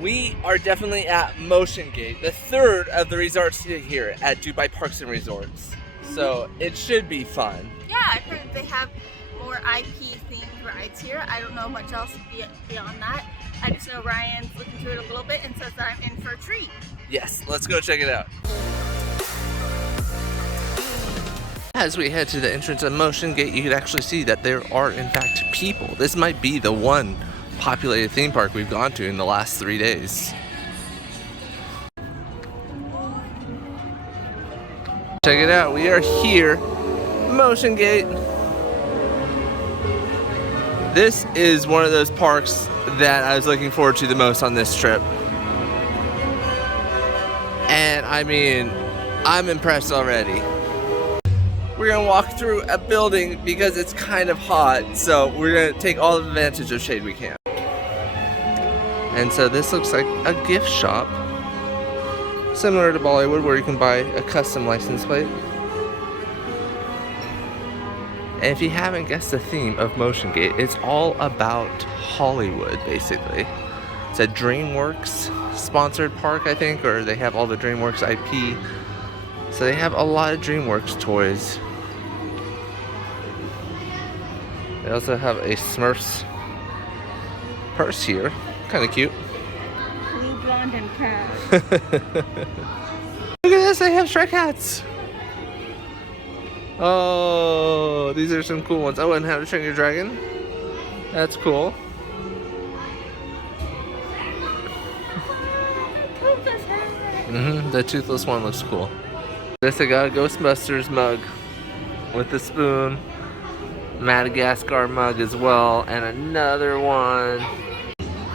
We are definitely at Motiongate, the third of the resorts here at Dubai Parks and Resorts. So it should be fun. Yeah, I've heard they have more IP themed rides here. I don't know much else beyond that. I just know Ryan's looking through it a little bit and says that I'm in for a treat. Yes, let's go check it out. As we head to the entrance of Motiongate, you can actually see that there are in fact people. This might be the one populated theme park we've gone to in the last 3 days. Check it out, we are here, Motiongate. This is one of those parks that I was looking forward to the most on this trip. And I mean, I'm impressed already. We're gonna walk through a building because it's kind of hot, so we're gonna take all the advantage of shade we can. And so this looks like a gift shop, similar to Bollywood, where you can buy a custom license plate. And if you haven't guessed the theme of Motiongate, it's all about Hollywood, basically. It's a DreamWorks sponsored park, I think, or they have all the DreamWorks IP. So they have a lot of DreamWorks toys. They also have a Smurfs purse here. Kind of cute. Blue, blonde, and cat. Look at this, they have Shrek hats. Oh, these are some cool ones. Oh, and How to Train Your Dragon. That's cool. The toothless one looks cool. This, I got a Ghostbusters mug with the spoon. Madagascar mug as well, and another one.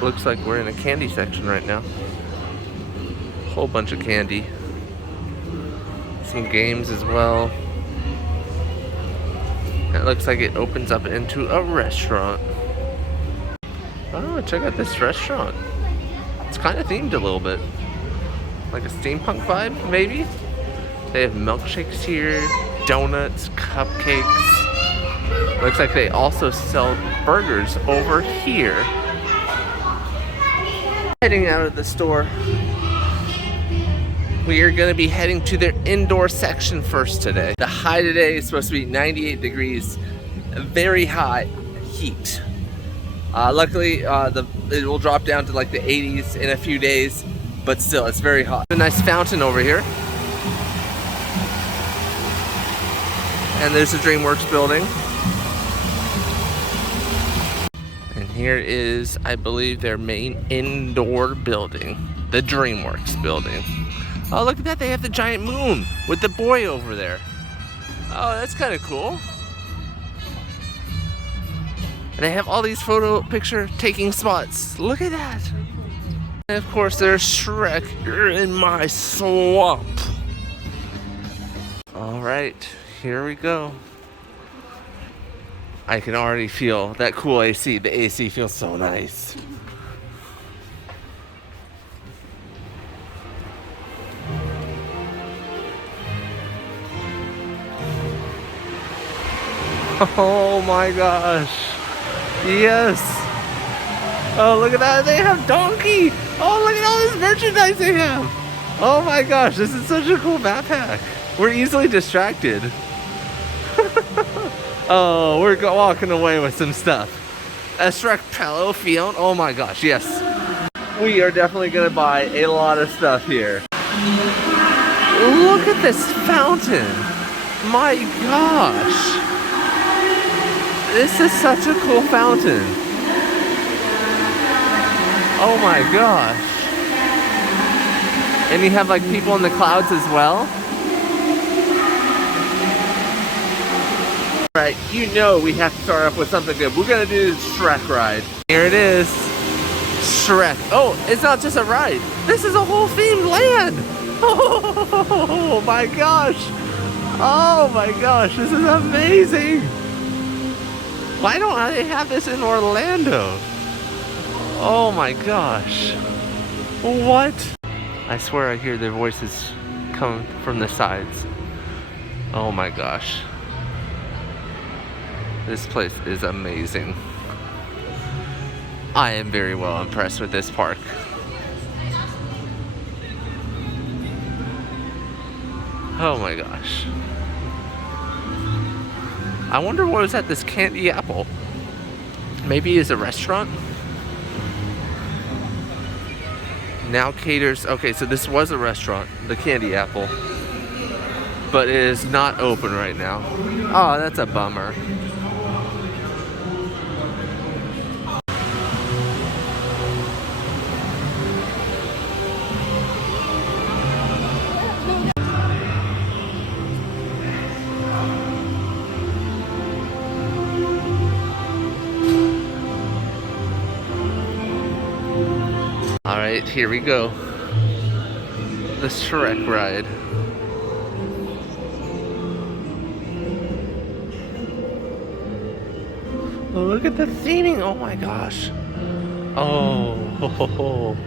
Looks like we're in a candy section right now. Whole bunch of candy. Some games as well. It looks like it opens up into a restaurant. Oh, check out this restaurant. It's kind of themed a little bit. Like a steampunk vibe, maybe? They have milkshakes here, donuts, cupcakes. Looks like they also sell burgers over here. Heading out of the store, we are going to be heading to their indoor section first today. The high today is supposed to be 98 degrees, very high heat. Luckily, it will drop down to like the 80s in a few days, but still, it's very hot. A nice fountain over here. And there's the DreamWorks building. And here is, I believe, their main indoor building, the DreamWorks building. Oh, look at that, they have the giant moon with the boy over there. Oh, that's kind of cool. And they have all these photo picture taking spots. Look at that. And of course, there's Shrek. You're in my swamp. All right, here we go. I can already feel that cool AC. The AC feels so nice. Oh my gosh. Yes. Oh, look at that. They have Donkey. Oh, look at all this merchandise they have. Oh my gosh. This is such a cool backpack. We're easily distracted. Oh, we're walking away with some stuff. A Shrek pillow, Fiona. Oh my gosh, yes. We are definitely going to buy a lot of stuff here. Look at this fountain. My gosh. This is such a cool fountain. Oh my gosh. And you have like people in the clouds as well. Right, you know we have to start off with something good. We're gonna do the Shrek ride. Here it is. Shrek. Oh, it's not just a ride. This is a whole themed land. Oh my gosh. Oh my gosh, this is amazing. Why don't they have this in Orlando? Oh my gosh. What? I swear I hear their voices come from the sides. Oh my gosh. This place is amazing. I am very well impressed with this park. Oh my gosh. I wonder what was at this Candy Apple. Maybe it's a restaurant? Now caters. Okay, so this was a restaurant, the Candy Apple. But it is not open right now. Oh, that's a bummer. Alright, here we go. The Shrek ride. Oh, look at the theming! Oh my gosh! Oh, ho, ho, ho.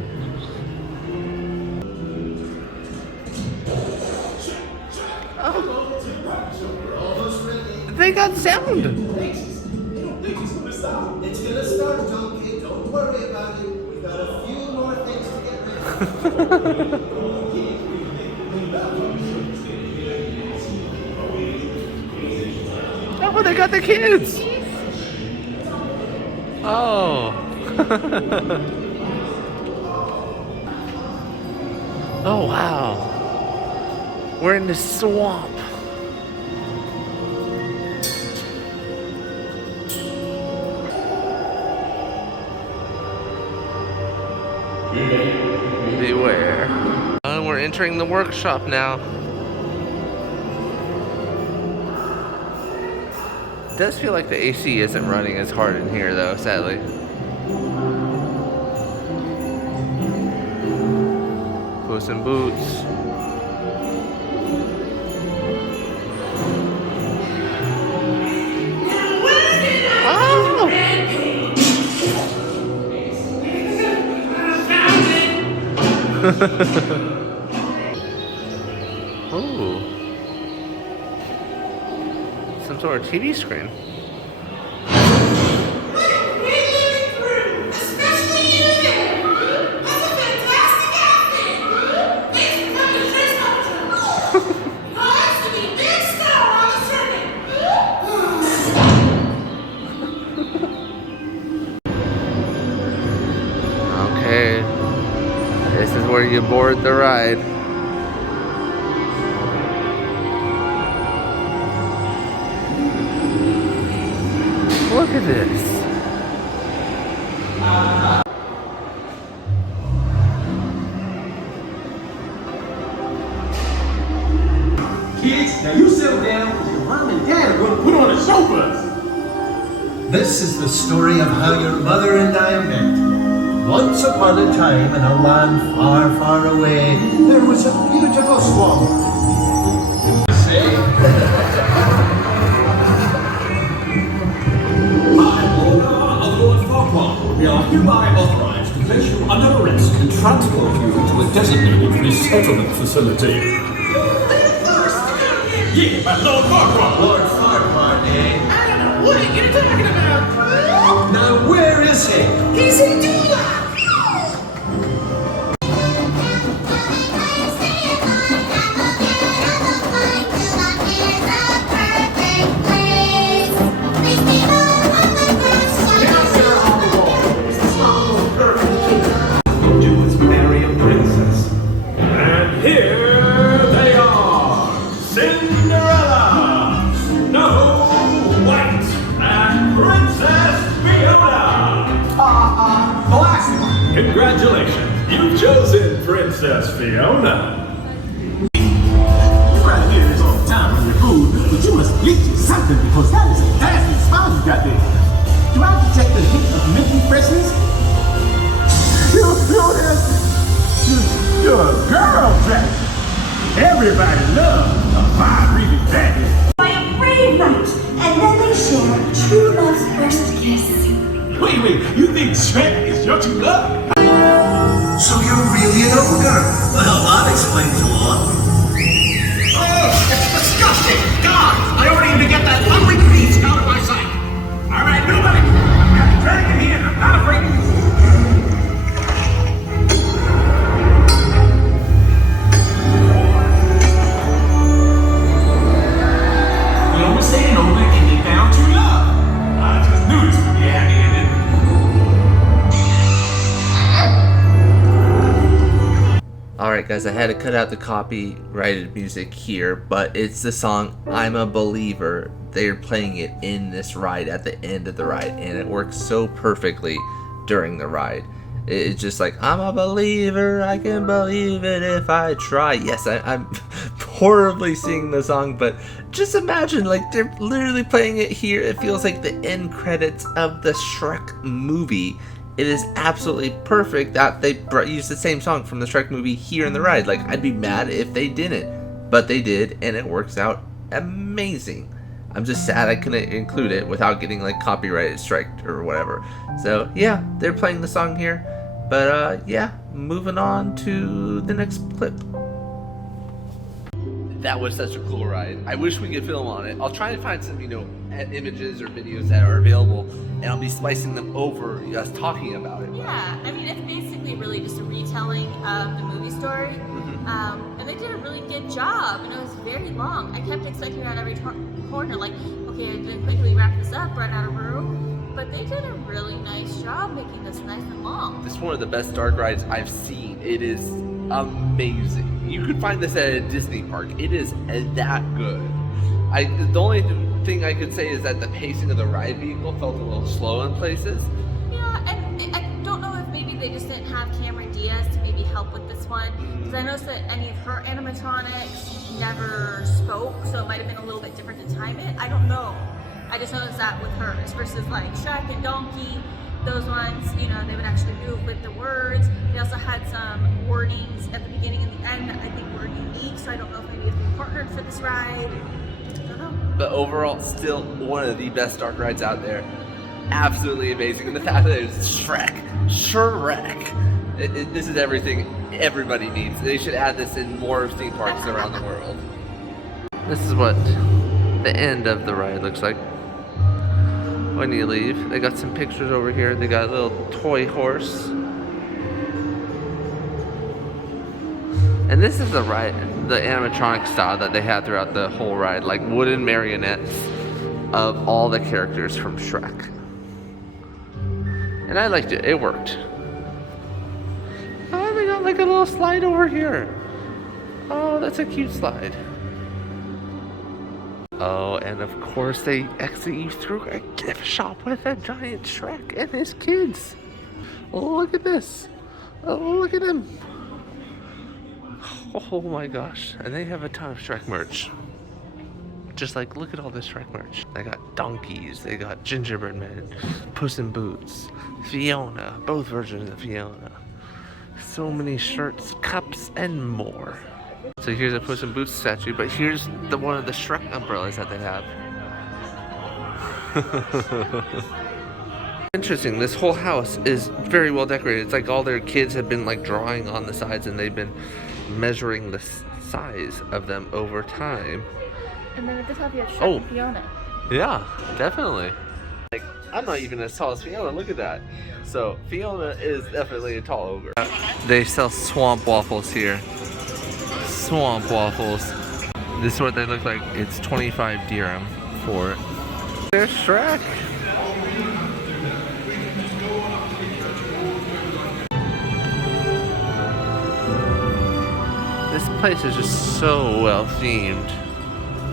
Oh. They got sound! It's gonna start. It's gonna start, Donkey. Don't worry about it. We've got a few more things to get ready. Oh, they got the kids! Oh. Oh, wow. We're in the swamp. Beware. We're entering the workshop now. It does feel like the AC isn't running as hard in here though, sadly. Puss in Boots. Ooh. Some sort of TV screen. Okay. This is where you board the ride. Look at this. Kids, now you settle down because your mom and dad are going to put on a show for us. This is the story of how your mother and I met. Once upon a time, in a land far, far away, there was a beautiful swamp. Say? Lord Farquhar, we are hereby authorized to place you under arrest and transport you to a designated resettlement facility. Yeah, my Lord Farquhar. Lord Farquhar, eh? I don't know what you're talking about. Now where is he? He's in July. Congratulations, you've chosen Princess Fiona. You gotta hear this all the time when you're food, but you must get you something because that is a nasty smile you got there. Do I detect a hint of minty freshness? You're a girl dragon. Everybody loves a fine breathing dragon. By a brave knight, and then they share true love's first kiss. Wait, you think Shrek is your true love? So you're really an ogre? Well, that explains a lot. Oh, it's disgusting! God, I already need to get that ugly beast out of my sight. All right, nobody, drag him in. I'm not afraid. Alright guys, I had to cut out the copyrighted music here, but it's the song I'm a Believer. They're playing it in this ride at the end of the ride, and it works so perfectly during the ride. It's just like, I'm a believer, I can believe it if I try. Yes, I'm horribly singing the song, but just imagine, like, they're literally playing it here. It feels like the end credits of the Shrek movie. It is absolutely perfect that they used the same song from the Shrek movie here in the ride. Like, I'd be mad if they didn't, but they did, and it works out amazing. I'm just sad I couldn't include it without getting like copyrighted striked or whatever. So yeah, they're playing the song here. But yeah, moving on to the next clip. That was such a cool ride. I wish we could film on it. I'll try and find some, images or videos that are available, and I'll be splicing them over us talking about it. Yeah, I mean, it's basically really just a retelling of the movie story. And they did a really good job, and it was very long. I kept expecting around every corner, like, okay, I did quickly wrap this up, run out of room. But they did a really nice job making this nice and long. This is one of the best dark rides I've seen. It is amazing. You could find this at a Disney park. It is that good. The only thing I could say is that the pacing of the ride vehicle felt a little slow in places. Yeah, and I don't know if maybe they just didn't have Cameron Diaz to maybe help with this one. Because I noticed that any of her animatronics never spoke, so it might have been a little bit different to time it. I don't know. I just noticed that with hers versus like Shrek and Donkey, those ones, they would actually move with the words. They also had some wordings at the beginning and the end that I think were unique, so I don't know if maybe if they partnered for this ride. I don't know. But overall, still one of the best dark rides out there. Absolutely amazing. And the fact that it's Shrek. This is everything everybody needs. They should add this in more theme parks around the world. This is what the end of the ride looks like when you leave. They got some pictures over here. They got a little toy horse. And this is the ride, the animatronic style that they had throughout the whole ride, like wooden marionettes of all the characters from Shrek. And I liked it. It worked. Oh, they got like a little slide over here. Oh, that's a cute slide. Oh, and of course they exit you through a gift shop with a giant Shrek and his kids. Oh, look at this. Oh, look at him. Oh my gosh. And they have a ton of Shrek merch. Just like, look at all this Shrek merch. They got donkeys, they got gingerbread men, Puss in Boots, Fiona, both versions of Fiona. So many shirts, cups, and more. So here's a Puss in Boots statue, but here's one of the Shrek umbrellas that they have. Interesting, this whole house is very well decorated. It's like all their kids have been like drawing on the sides, and they've been measuring the size of them over time. And then at the top you have Shrek and Fiona. Yeah, definitely. Like, I'm not even as tall as Fiona, look at that. So Fiona is definitely a tall ogre. They sell swamp waffles here. Swamp waffles. This is what they look like. It's 25 dirham for it. There's Shrek. This place is just so well themed.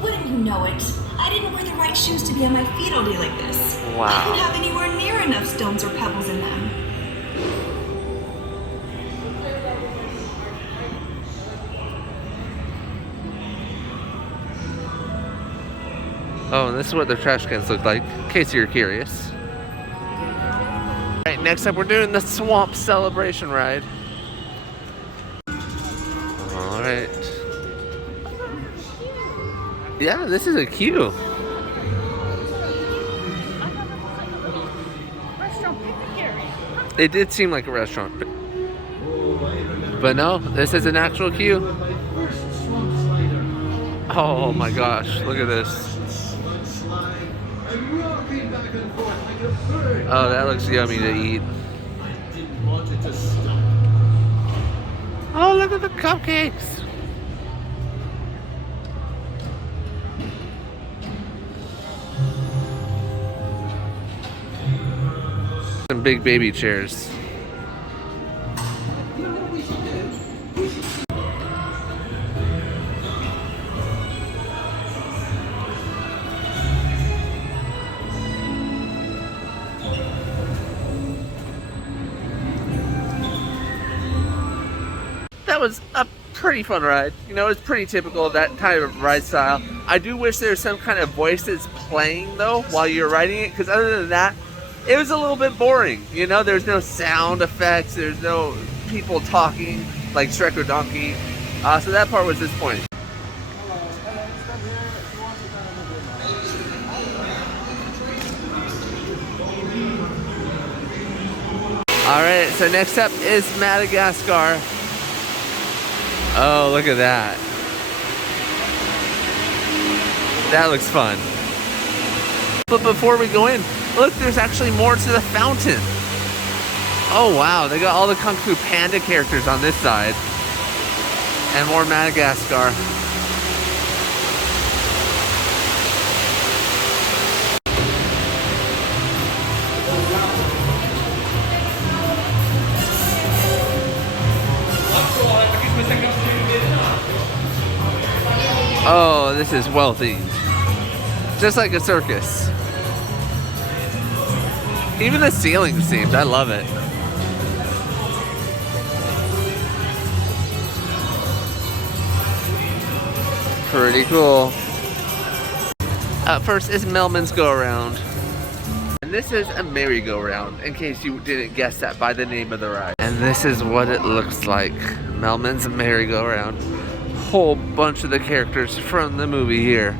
Wouldn't you know it? I didn't wear the right shoes to be on my feet all day like this. Wow. I don't have anywhere near enough stones or pebbles in them. Oh, and this is what their trash cans look like, in case you're curious. Alright, next up we're doing the Swamp Celebration ride. Alright. Yeah, this is a queue. It did seem like a restaurant. But no, this is an actual queue. Oh my gosh, look at this. Oh, that looks yummy to eat. Oh, look at the cupcakes. Some big baby chairs. that was a pretty fun ride. You know, it's pretty typical of that type of ride style. I do wish there was some kind of voices playing though while you're riding it, because other than that, it was a little bit boring. You know, there's no sound effects, there's no people talking like Shrek or Donkey. So that part was disappointing. Alright, so next up is Madagascar. Oh, look at that. That looks fun. But before we go in, look, there's actually more to the fountain. Oh wow, they got all the Kung Fu Panda characters on this side. And more Madagascar. Oh, this is well themed. Just like a circus. Even the ceiling's themed, I love it. Pretty cool. Up first is Melman's Go-Around. And this is a merry-go-round, in case you didn't guess that by the name of the ride. And this is what it looks like. Melman's merry-go-round. Whole bunch of the characters from the movie here.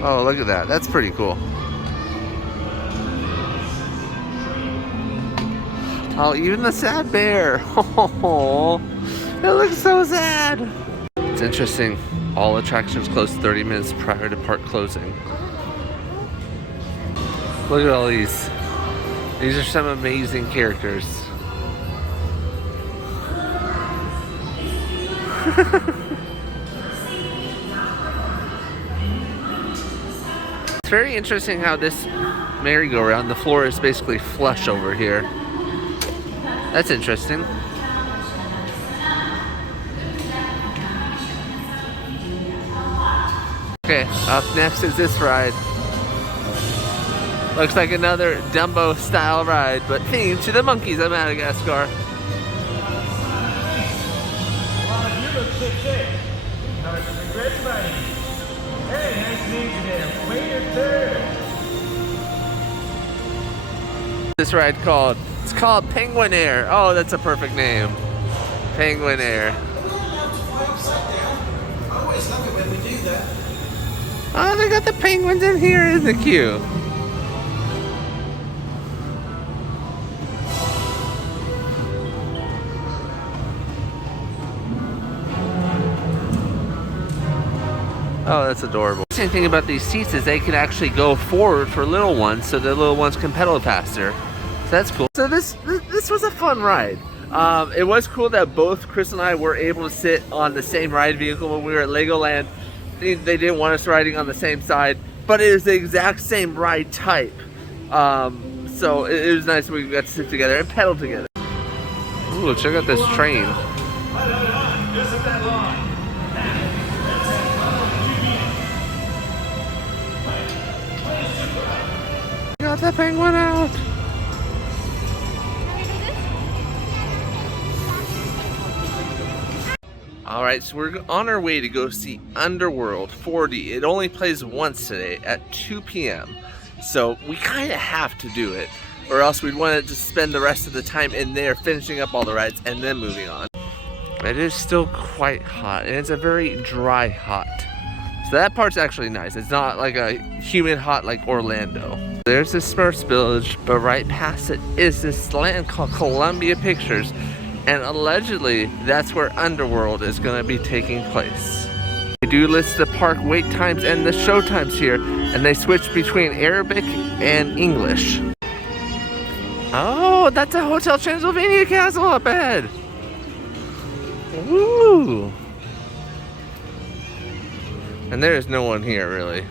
Oh, look at that. That's pretty cool. Oh, even the sad bear. Oh, it looks so sad. It's interesting. All attractions close 30 minutes prior to park closing. Look at all these. These are some amazing characters. It's very interesting how this merry-go-round, the floor is basically flush over here. That's interesting. Okay, up next is this ride. Looks like another Dumbo style ride, but themed to the monkeys of Madagascar. Well, you look sick. Hey, nice to meet you there. Wait your turn. This ride called, it's called Parkineer. Oh, that's a perfect name. Parkineer. I always love it when we do that. Oh, they got the penguins in here, isn't it cute? Oh, that's adorable. The interesting thing about these seats is they can actually go forward for little ones, so the little ones can pedal faster. So that's cool. So this was a fun ride. It was cool that both Chris and I were able to sit on the same ride vehicle when we were at Legoland. They didn't want us riding on the same side, but it was the exact same ride type. So it was nice we got to sit together and pedal together. Ooh, check out this train. Just at that line. Got the penguin out. Alright, so we're on our way to go see Underworld 4D. It only plays once today at 2 p.m. So we kind of have to do it, or else we'd want to just spend the rest of the time in there finishing up all the rides and then moving on. It is still quite hot, and it's a very dry hot. So that part's actually nice. It's not like a humid hot like Orlando. There's the Smurfs Village, but right past it is this land called Columbia Pictures, and allegedly that's where Underworld is going to be taking place. They do list the park wait times and the show times here, and they switch between Arabic and English. Oh, that's a Hotel Transylvania castle up ahead. Woo! And there is no one here, really.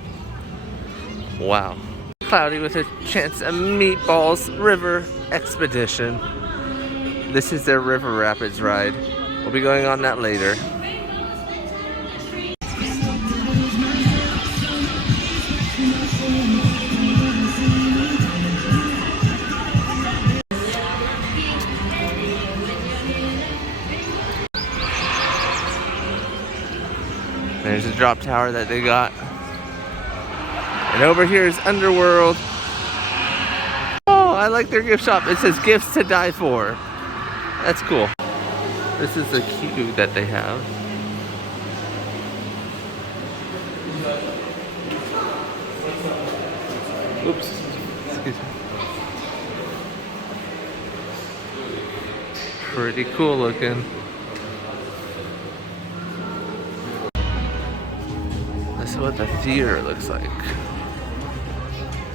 Wow. Cloudy with a chance of Meatballs River Expedition. This is their River Rapids ride. We'll be going on that later. There's a drop tower that they got. And over here is Underworld. Oh, I like their gift shop. It says gifts to die for. That's cool. This is the queue that they have. Oops. Excuse me. Pretty cool looking. This is what the theater looks like.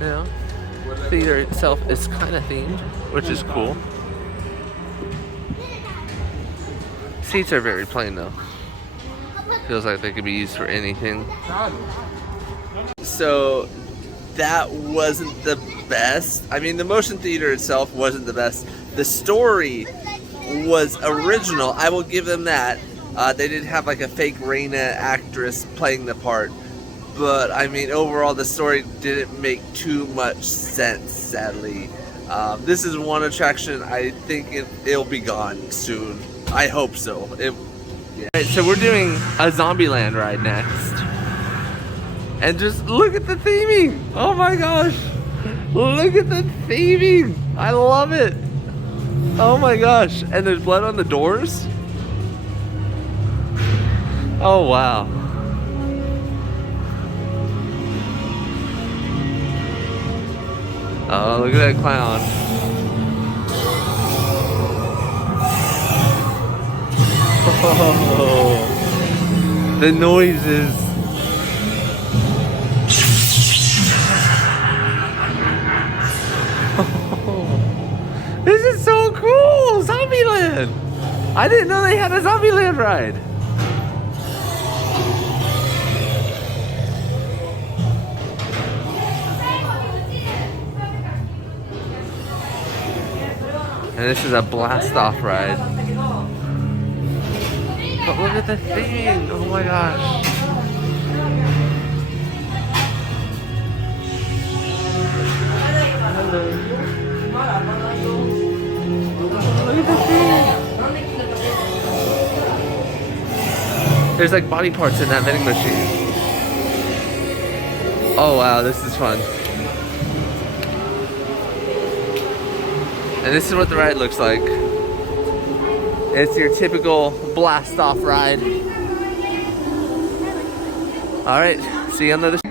You know, the theater itself is kind of themed, which is cool. Seats are very plain though. Feels like they could be used for anything. So that wasn't the best. I mean, the motion theater itself wasn't the best. The story was original. I will give them that. They did have like a fake Reina actress playing the part. But I mean, overall, the story didn't make too much sense, sadly. This is one attraction. I think it'll be gone soon. I hope so. Yeah. Alright, so we're doing a Zombieland ride next. And just look at the theming. Oh my gosh. Look at the theming. I love it. Oh my gosh. And there's blood on the doors. Oh wow. Oh, look at that clown. Oh, the noises. Oh, this is so cool! Zombieland! I didn't know they had a Zombieland ride. And this is a blast off ride. But look at the thing! Oh my gosh. Hello. Look at the thing! There's like body parts in that vending machine. Oh wow, this is fun. And this is what the ride looks like. It's your typical blast off ride. Alright, see you on the other side.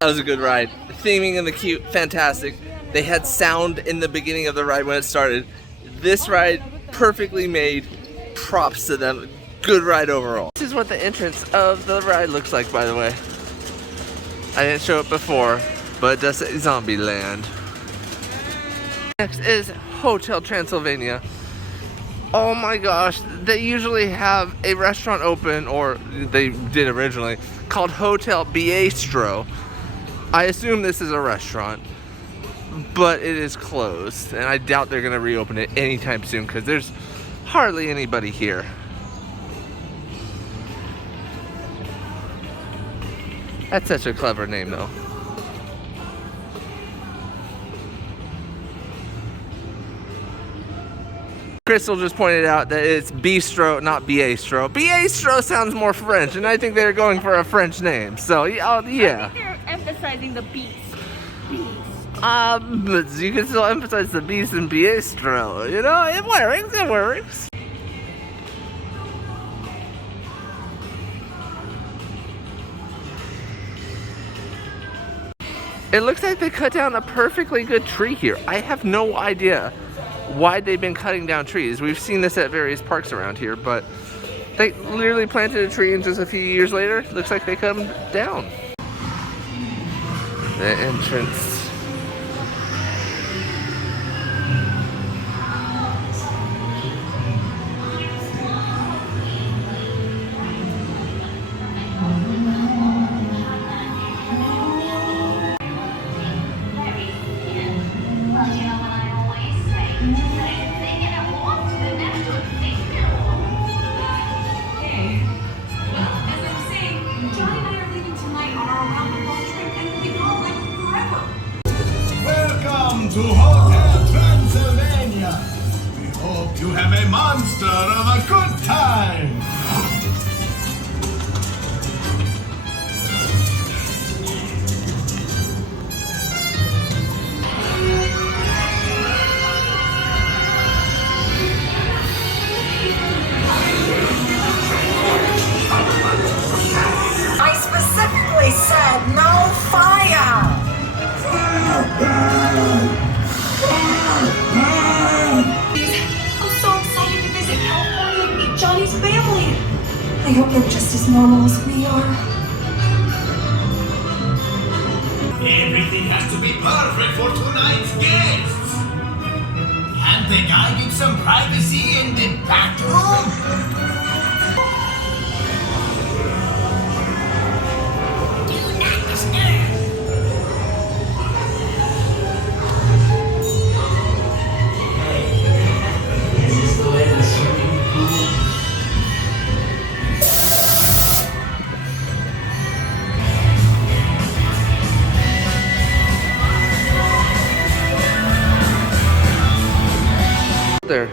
That was a good ride. The theming and the cute, fantastic. They had sound in the beginning of the ride when it started. This ride, perfectly made. Props to them. Good ride overall. This is what the entrance of the ride looks like, by the way. I didn't show it before, but it does say Zombieland. Next is Hotel Transylvania. Oh my gosh, they usually have a restaurant open, or they did originally, called Hotel Bistro. I assume this is a restaurant, but it is closed, and I doubt they're gonna reopen it anytime soon because there's hardly anybody here. That's such a clever name though. Crystal just pointed out that it's Bistro, not Bistro. Bistro sounds more French, and I think they're going for a French name. So, yeah. I think they're emphasizing the beast. But you can still emphasize the beast in Bistro. You know, it works, it works. It looks like they cut down a perfectly good tree here. I have no idea why they've been cutting down trees. We've seen this at various parks around here, but they literally planted a tree and just a few years later, looks like they cut them down. The entrance to Hotel Transylvania. We hope you have a monster of a good time. I specifically said no fire! I'm so excited to visit California and meet Johnny's family. I hope they're just as normal as we are. Everything has to be perfect for tonight's guests. Can't the guy get some privacy in the bathroom? Do not disturb. Is this the way to the swimming pool? There,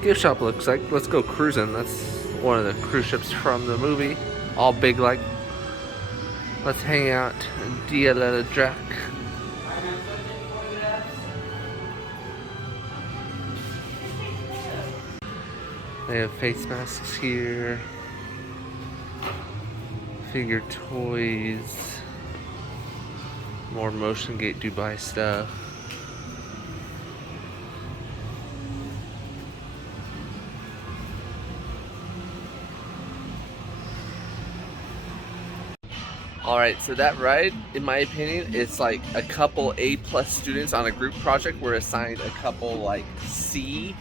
gift shop looks like. Let's go cruising. That's one of the cruise ships from the movie. All big like. Let's hang out in Dia la Drac. They have face masks here. Figure toys. More Motiongate Dubai stuff. Alright, so that ride, in my opinion, it's like a couple A+ students on a group project were assigned a couple like C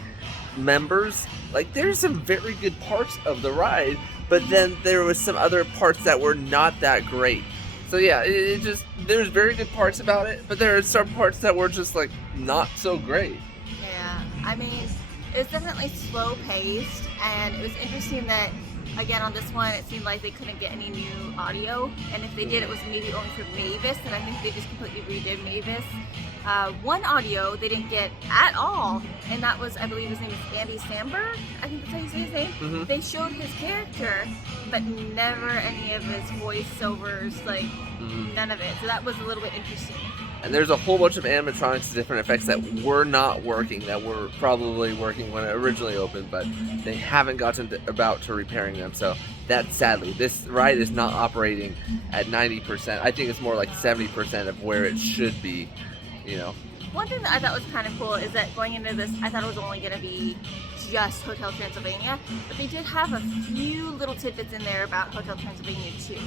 members. Like there's some very good parts of the ride, but then there was some other parts that were not that great. So yeah, it just, there's very good parts about it, but there are some parts that were just like not so great. Yeah, I mean, it was definitely slow paced, and it was interesting that, again, on this one, it seemed like they couldn't get any new audio, and if they did, it was maybe only for Mavis, and I think they just completely redid Mavis. One audio they didn't get at all, and that was, I believe his name is Andy Samberg, I think that's how you say his name. Mm-hmm. They showed his character, but never any of his voiceovers, like none of it, so that was a little bit interesting. And there's a whole bunch of animatronics and different effects that were not working, that were probably working when it originally opened, but they haven't gotten about to repairing them. So that, sadly, this ride is not operating at 90%. I think it's more like 70% of where it should be, you know. One thing that I thought was kind of cool is that going into this, I thought it was only going to be just Hotel Transylvania, but they did have a few little tidbits in there about Hotel Transylvania too.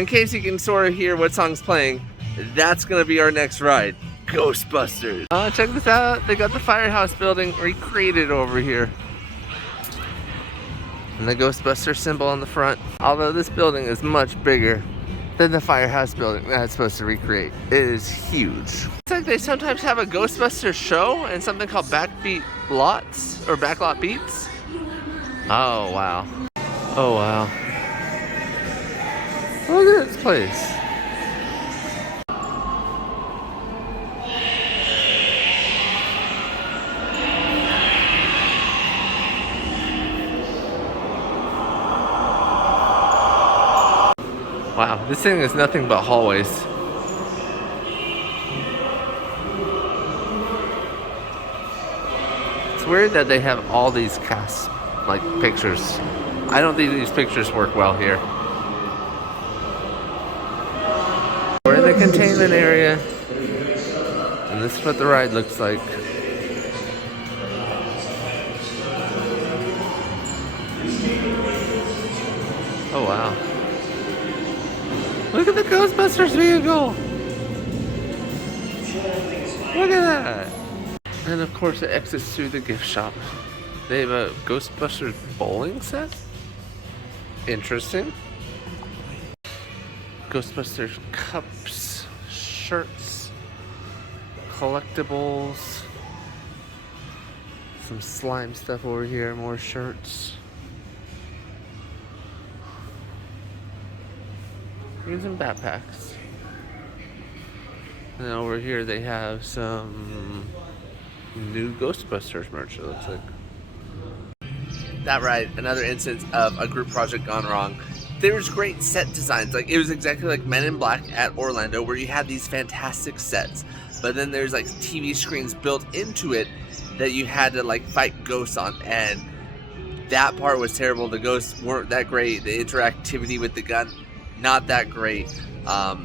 In case you can sort of hear what song's playing, that's gonna be our next ride, Ghostbusters. Check this out, they got the firehouse building recreated over here. And the Ghostbuster symbol on the front. Although this building is much bigger than the firehouse building that it's supposed to recreate. It is huge. It's like they sometimes have a Ghostbusters show and something called Backbeat Lots, or Backlot Beats. Oh wow. Oh wow. Look at this place. Wow, this thing is nothing but hallways. It's weird that they have all these cast like pictures. I don't think these pictures work well here. We're in the containment area, and this is what the ride looks like. Oh wow. Look at the Ghostbusters vehicle! Look at that! And of course it exits through the gift shop. They have a Ghostbusters bowling set? Interesting. Ghostbusters cups, shirts, collectibles, some slime stuff over here, more shirts. Here's some backpacks. And over here they have some new Ghostbusters merch, it looks like. That ride, another instance of a group project gone wrong. There's great set designs. Like, it was exactly like Men in Black at Orlando, where you had these fantastic sets. But then there's like TV screens built into it that you had to like fight ghosts on. And that part was terrible. The ghosts weren't that great. The interactivity with the gun, not that great.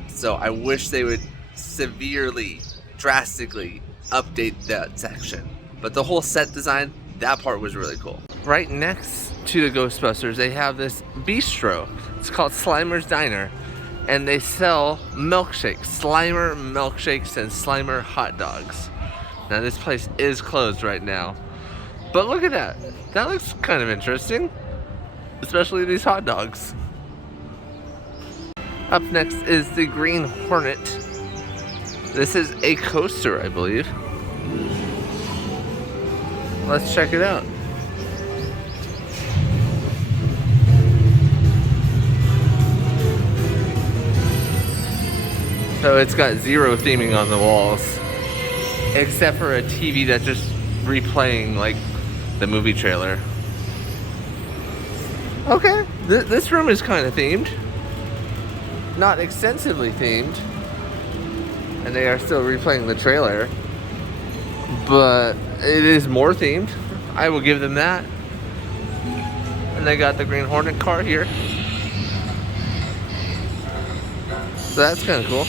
So I wish they would severely, drastically update that section. But the whole set design, that part was really cool. Right next to the Ghostbusters, they have this bistro. It's called Slimer's Diner. And they sell milkshakes, Slimer milkshakes and Slimer hot dogs. Now this place is closed right now. But look at that. That looks kind of interesting. Especially these hot dogs. Up next is the Green Hornet. This is a coaster, I believe. Let's check it out. So it's got zero theming on the walls, except for a TV that's just replaying like the movie trailer. Okay, this room is kind of themed. Not extensively themed. And they are still replaying the trailer. But it is more themed. I will give them that. And they got the Green Hornet car here. So that's kind of cool.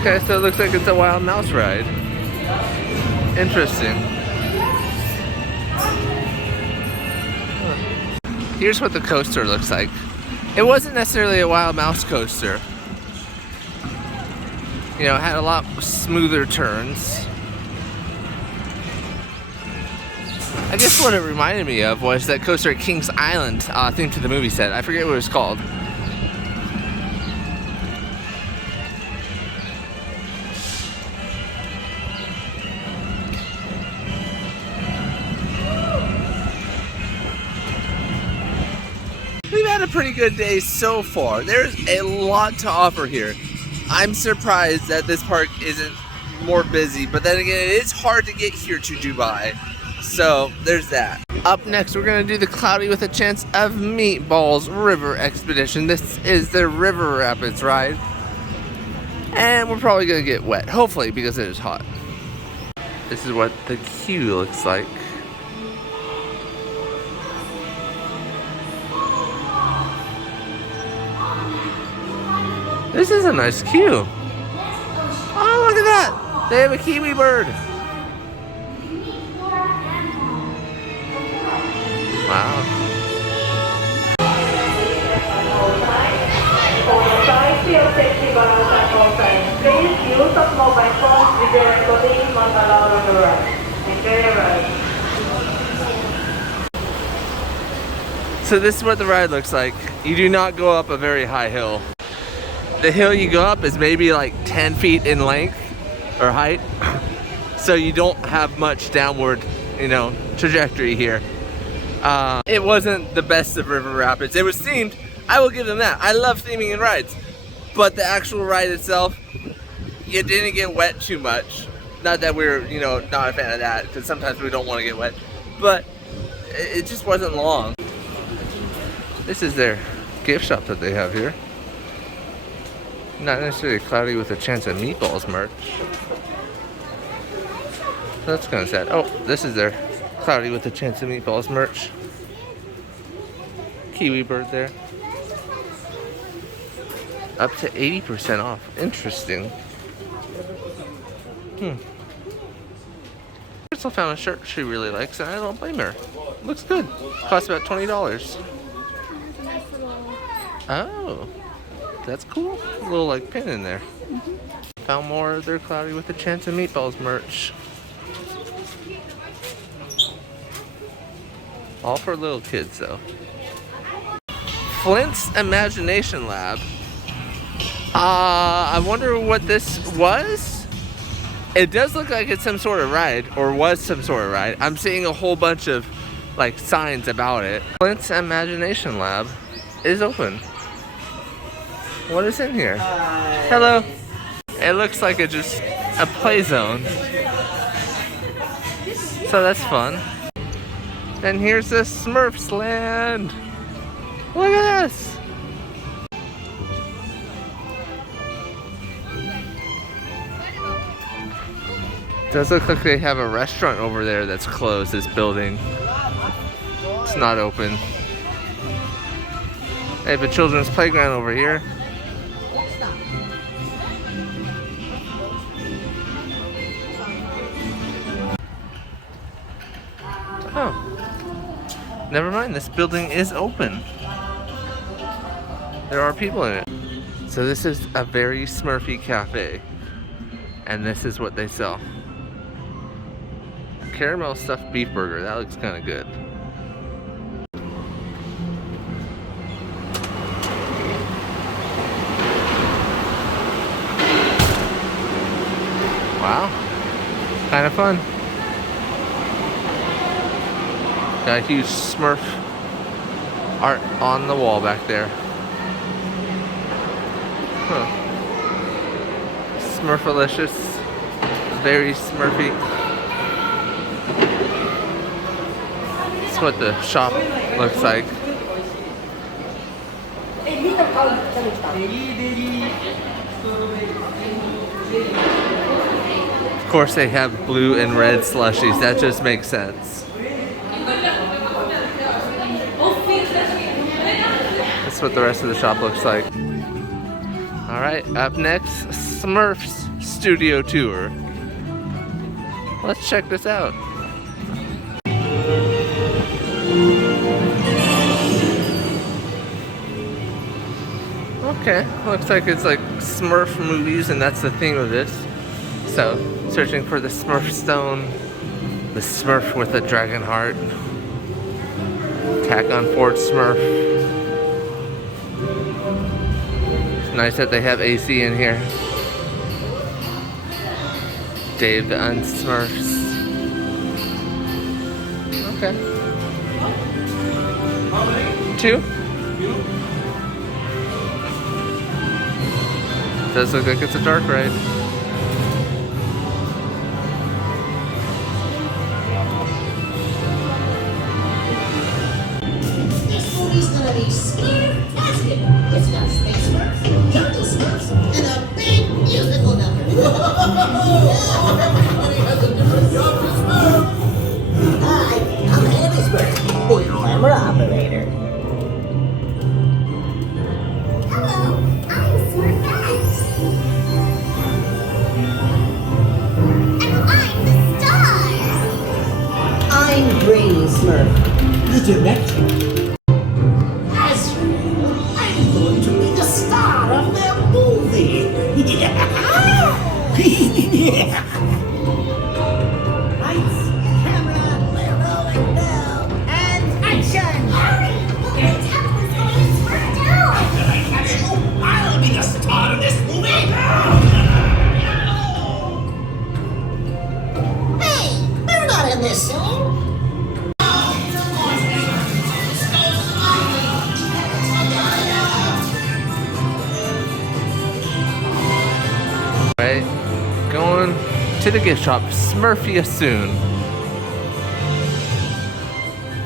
Okay, so it looks like it's a wild mouse ride. Interesting. Here's what the coaster looks like. It wasn't necessarily a wild mouse coaster. You know, it had a lot smoother turns. I guess what it reminded me of was that coaster at Kings Island, themed to the movie set. I forget what it was called. We've had a pretty good day so far. There's a lot to offer here. I'm surprised that this park isn't more busy, but then again, it is hard to get here to Dubai. So there's that. Up next, we're gonna do the Cloudy with a Chance of Meatballs River Expedition. This is the River Rapids ride. And we're probably gonna get wet, hopefully, because it is hot. This is what the queue looks like. This is a nice queue. Oh, look at that! They have a kiwi bird. Wow. Please use of mobile phones with your recording not allowed on the ride. Thank you very much. So this is what the ride looks like. You do not go up a very high hill. The hill you go up is maybe like 10 feet in length or height. So you don't have much downward, you know, trajectory here. It wasn't the best of River Rapids. It was themed. I will give them that. I love theming in rides. But the actual ride itself, you didn't get wet too much. Not that we're, you know, not a fan of that, because sometimes we don't want to get wet. But it just wasn't long. This is their gift shop that they have here. Not necessarily Cloudy with a Chance of Meatballs merch. That's kind of sad. Oh, this is their Cloudy with a Chance of Meatballs merch. Kiwi bird there. Up to 80% off. Interesting. Crystal found a shirt she really likes, and I don't blame her. Looks good. Costs about $20. Oh, that's cool. A little like pin in there. Found more of their Cloudy with a Chance of Meatballs merch. All for little kids though. Flint's Imagination Lab. I wonder what this was. It does look like it's some sort of ride, or was some sort of ride. I'm seeing a whole bunch of like signs about it. Clint's Imagination Lab is open. What is in here? Hello. It looks like it's just a play zone. So that's fun. And here's the Smurfs Land. Look at this. Does look like they have a restaurant over there that's closed, this building. It's not open. They have a children's playground over here. Oh, never mind, this building is open. There are people in it. So this is a very Smurfy cafe. And this is what they sell. Caramel stuffed beef burger, that looks kind of good. Wow, kind of fun. Got a huge Smurf art on the wall back there. Huh. Smurfalicious. Very Smurfy. That's what the shop looks like. Of course they have blue and red slushies. That just makes sense. That's what the rest of the shop looks like. Alright, up next, Smurfs Studio Tour. Let's check this out. Okay, looks like it's like Smurf movies and that's the theme of this. So, searching for the Smurf stone, the Smurf with a dragon heart, tack on Ford Smurf. It's nice that they have AC in here. Dave the Unsmurfs. Okay. 2? Does look like it's a dark ride. This movie's gonna be scare-tastic. It's got space Smurfs, jungle Smurfs, and a big musical number. Everybody has a different job to Smurf. Hi, I'm Andy Smurf, the camera operator. Hello, I'm Smurfette. And I'm the star. I'm Green Smurf, the director. Azrael, I'm going to be the star of their movie. Yeah. Lights, camera, we're rolling now, and action! Hurry! Look at the town is going to Smurf down! Did I catch you? I'll be the star of this movie! Hey, they're not in this scene! Right, going to the gift shop, Smurfia soon.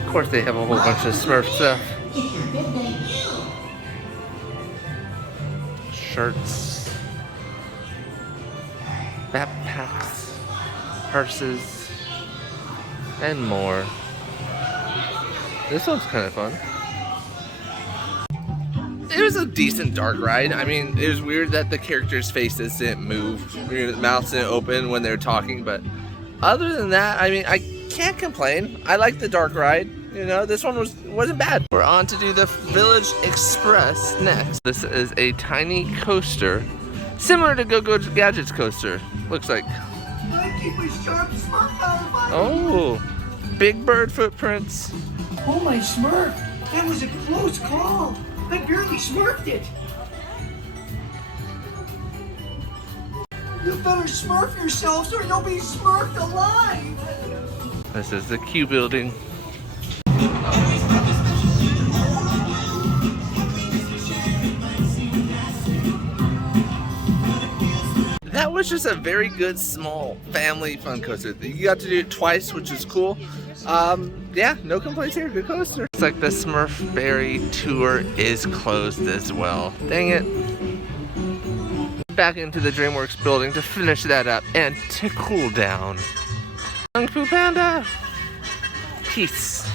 Of course they have a whole bunch of Smurf stuff. Shirts, backpacks, purses, and more. This one's kind of fun. It was a decent dark ride. I mean, it was weird that the characters' faces didn't move. Their mouths didn't open when they were talking, but other than that, I mean, I can't complain. I like the dark ride. You know, this one wasn't bad. We're on to do the Village Express next. This is a tiny coaster, similar to Go-Go Gadget's coaster, looks like. Oh, Big Bird footprints. Oh my Smurf, that was a close call. I barely smurfed it. You better smurf yourselves or you'll be smurfed alive. This is the Q building. That was just a very good small family fun coaster. You got to do it twice, which is cool. Yeah, no complaints here. Good coaster. It's like the Smurf Berry tour is closed as well. Dang it. Back into the DreamWorks building to finish that up and to cool down. Fu Panda. Peace.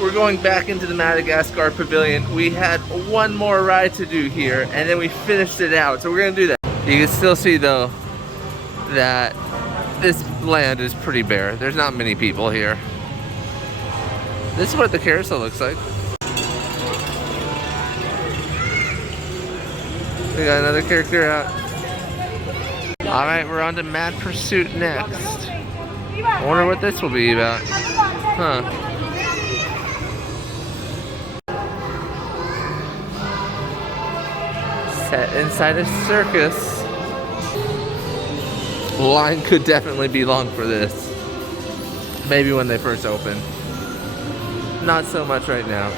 We're going back into the Madagascar pavilion. We had one more ride to do here and then we finished it out. So we're gonna do that. You can still see though that this land is pretty bare. There's not many people here. This is what the carousel looks like. We got another character out. Alright, we're on to Mad Pursuit next. I wonder what this will be about. Huh. Set inside a circus. Line could definitely be long for this. Maybe when they first open. Not so much right now.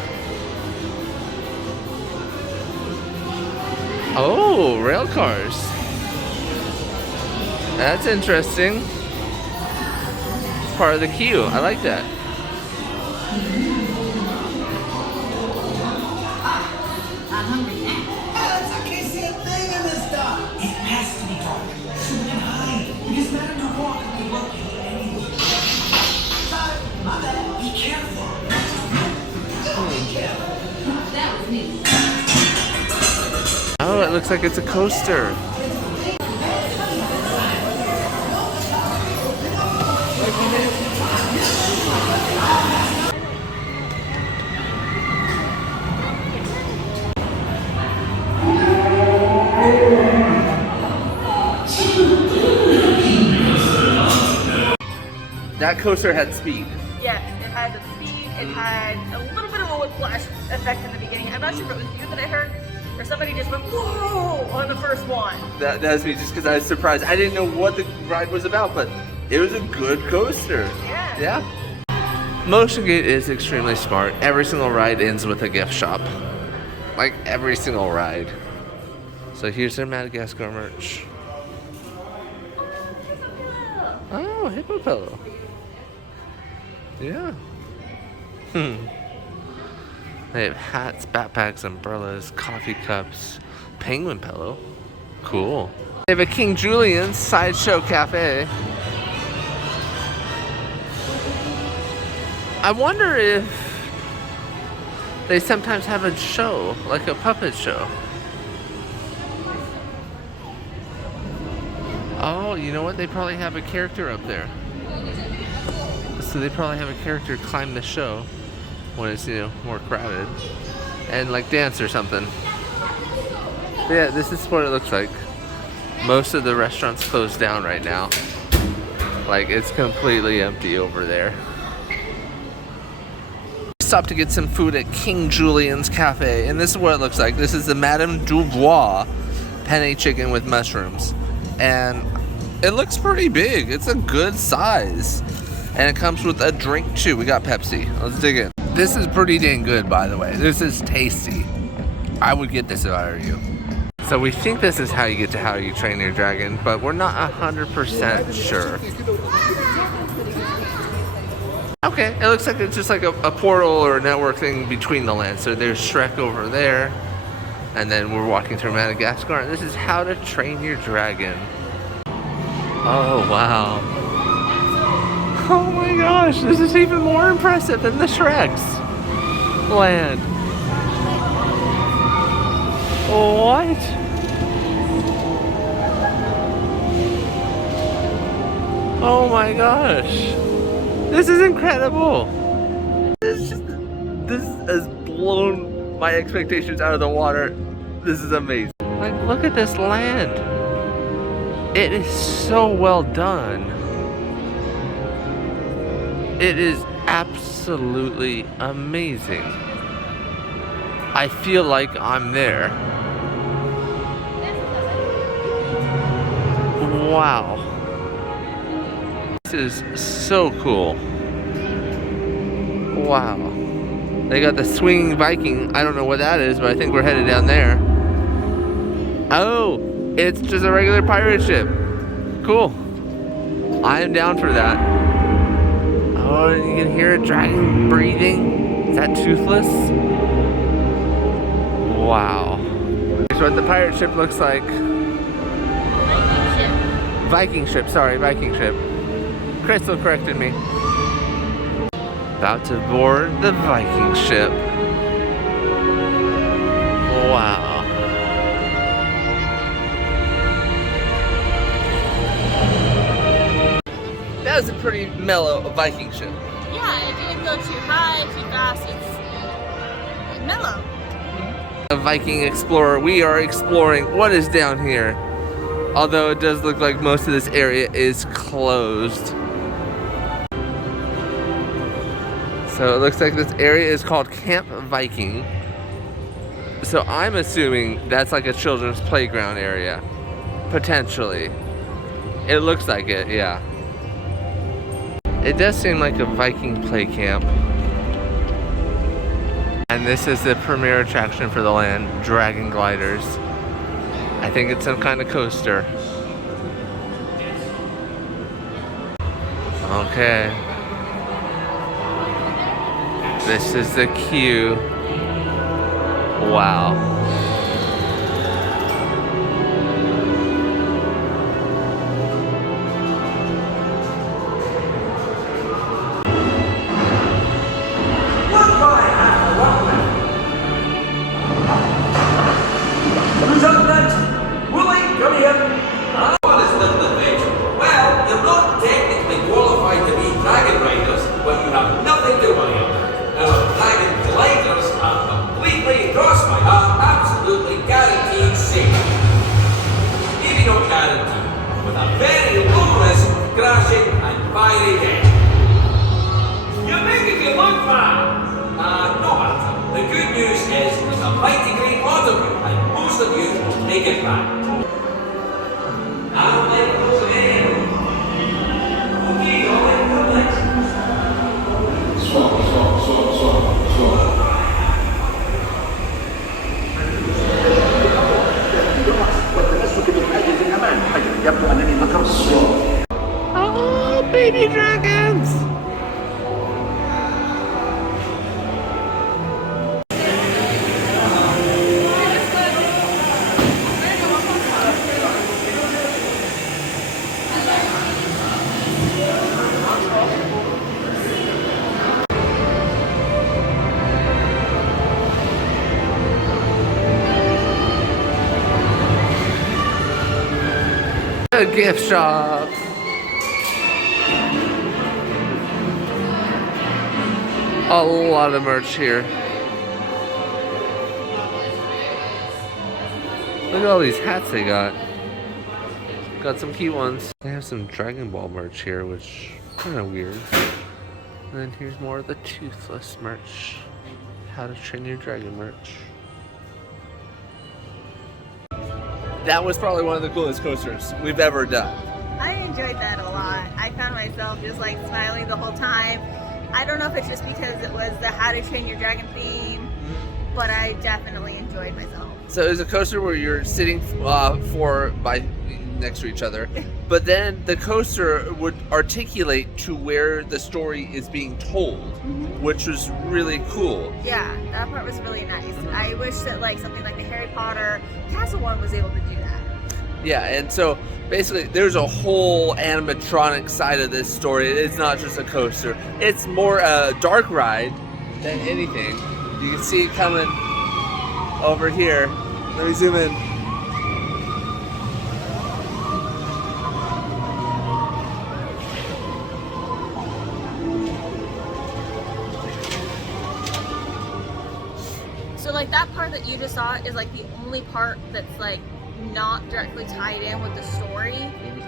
Oh, rail cars. That's interesting. It's part of the queue. I like that. Oh, it looks like it's a coaster. That coaster had speed. Yes, it had the speed. It had a little bit of a whiplash effect in the beginning. I'm not sure if it was you that I heard, or somebody just went whoa on the first one. That's me, just because I was surprised. I didn't know what the ride was about, but it was a good coaster. Yeah. Motiongate is extremely smart. Every single ride ends with a gift shop. Like every single ride. So here's their Madagascar merch. Oh, hippo pillow. Yeah. They have hats, backpacks, umbrellas, coffee cups, penguin pillow. Cool. They have a King Julian's Sideshow Cafe. I wonder if they sometimes have a show, like a puppet show. Oh, you know what? They probably have a character up there. So they probably have a character climb the show when it's, you know, more crowded. And like dance or something. But yeah, this is what it looks like. Most of the restaurants closed down right now. Like it's completely empty over there. Stopped to get some food at King Julian's Cafe, and this is what it looks like. This is the Madame Dubois penne chicken with mushrooms. And it looks pretty big. It's a good size. And it comes with a drink too. We got Pepsi. Let's dig in. This is pretty dang good, by the way. This is tasty. I would get this if I were you. So we think this is how you get to How You Train Your Dragon, but we're not 100% sure. Okay, it looks like it's just like a portal or a network thing between the lands. So there's Shrek over there, and then we're walking through Madagascar, and this is How to Train Your Dragon. Oh, wow. Oh my gosh, this is even more impressive than the Shreks land. What? Oh my gosh. This is incredible. This has blown my expectations out of the water. This is amazing. Like, look at this land. It is so well done. It is absolutely amazing. I feel like I'm there. Wow. This is so cool. Wow. They got the swinging Viking. I don't know what that is, but I think we're headed down there. Oh, it's just a regular pirate ship. Cool. I am down for that. Oh, you can hear a dragon breathing. Is that Toothless? Wow. Here's what the pirate ship looks like. Viking ship, sorry, Viking ship. Crystal corrected me. About to board the Viking ship. Wow. That was a pretty mellow Viking ship. Yeah, it didn't go too high, too fast. It's mellow. A Viking explorer. We are exploring what is down here. Although it does look like most of this area is closed. So it looks like this area is called Camp Viking. So I'm assuming that's like a children's playground area. Potentially. It looks like it, yeah. It does seem like a Viking play camp. And this is the premier attraction for the land, Dragon Gliders. I think it's some kind of coaster. Okay. This is the queue. Wow. Oh, baby dragons! A gift shop. A lot of merch here. Look at all these hats they got. Got some cute ones. They have some Dragon Ball merch here, which is kind of weird. And then here's more of the Toothless merch. How to Train Your Dragon merch. That was probably one of the coolest coasters we've ever done. I enjoyed that a lot. I found myself just like smiling the whole time. I don't know if it's just because it was the How to Train Your Dragon theme, but I definitely enjoyed myself. So it was a coaster where you're sitting next to each other, but then the coaster would articulate to where the story is being told, which was really cool. Yeah, that part was really nice. I wish that like something like the Harry Potter Castle one was able to do that. Yeah, and so basically there's a whole animatronic side of this story. It's not just a coaster. It's more a dark ride than anything. You can see it coming over here. Let me zoom in. So like that part that you just saw is like the only part that's like not directly tied in with the story.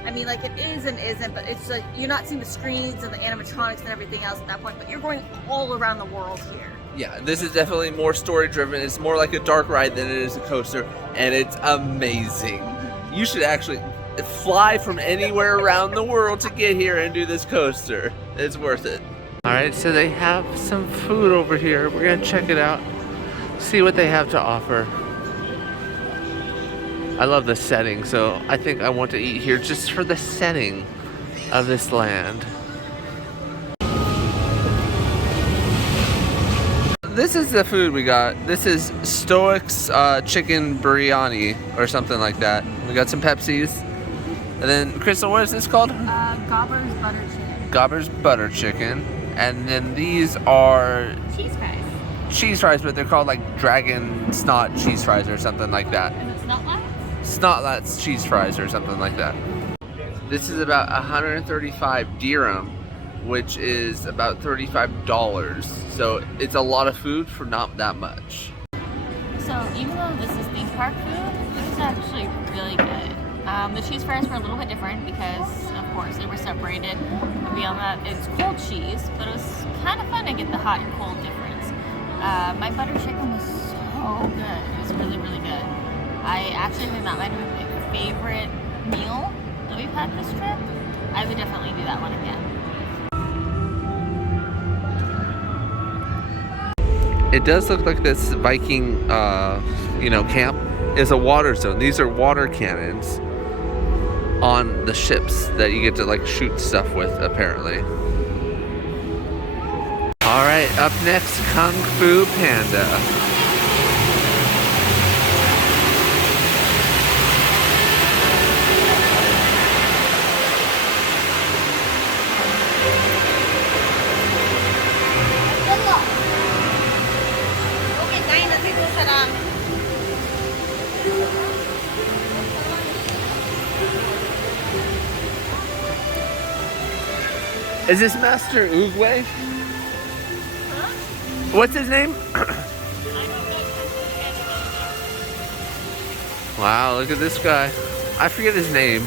I mean, like it is and isn't, but it's like you're not seeing the screens and the animatronics and everything else at that point, but you're going all around the world here. Yeah, this is definitely more story driven. It's more like a dark ride than it is a coaster, and it's amazing. You should actually fly from anywhere around the world to get here and do this coaster. It's worth it. Alright, so they have some food over here. We're gonna check it out, see what they have to offer. I love the setting, so I think I want to eat here just for the setting of this land. This is the food we got. This is Stoic's chicken biryani or something like that. We got some Pepsis. And then, Crystal, what is this called? Gobber's butter chicken. Gobber's butter chicken. And then these are Cheese fries. cheese fries, but they're called like dragon snot cheese fries or something like that. And it's not like? Snotlat's cheese fries or something like that. This is about 135 dirham, which is about $35. So it's a lot of food for not that much. So even though this is theme park food, this is actually really good. The cheese fries were a little bit different because, of course, they were separated. But beyond that, it's cold cheese, but it was kind of fun to get the hot and cold difference. My butter chicken was so good. It was really, really good. I actually think that might have been my favorite meal that we've had this trip. I would definitely do that one again. It does look like this Viking, camp is a water zone. These are water cannons on the ships that you get to like shoot stuff with, apparently. All right, up next, Kung Fu Panda. Is this Master Oogway? Huh? What's his name? Wow, look at this guy. I forget his name.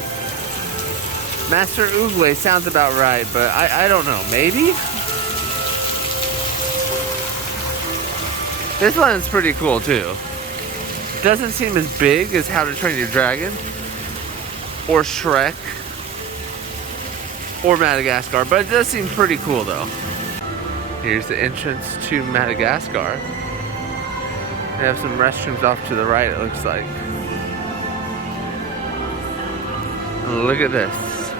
Master Oogway sounds about right, but I don't know. Maybe? This one's pretty cool too. Doesn't seem as big as How to Train Your Dragon or Shrek or Madagascar, but it does seem pretty cool though. Here's the entrance to Madagascar. They have some restrooms off to the right, it looks like. And look at this.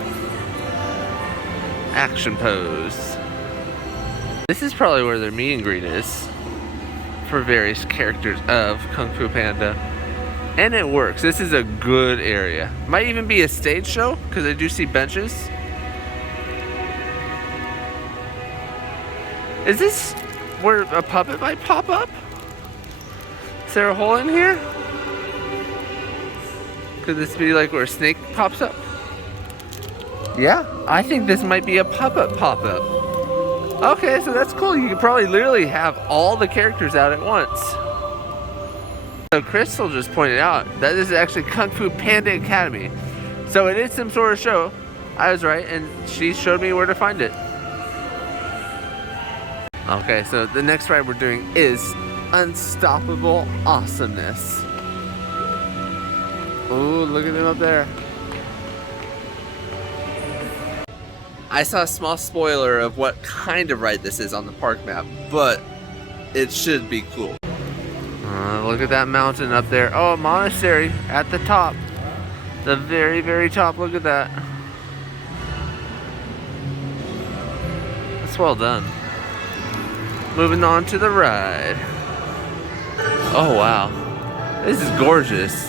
Action pose. This is probably where their meet and greet is for various characters of Kung Fu Panda. And it works. This is a good area. Might even be a stage show, because I do see benches. Is this where a puppet might pop up? Is there a hole in here? Could this be like where a snake pops up? Yeah, I think this might be a puppet pop-up. Okay, so that's cool. You could probably literally have all the characters out at once. So Crystal just pointed out that this is actually Kung Fu Panda Academy. So it is some sort of show. I was right, and she showed me where to find it. Okay, so the next ride we're doing is Unstoppable Awesomeness. Oh, look at him up there. I saw a small spoiler of what kind of ride this is on the park map, but it should be cool. Look at that mountain up there. Oh, a monastery at the top. The very, very top. Look at that. That's well done. Moving on to the ride. Oh, wow. This is gorgeous.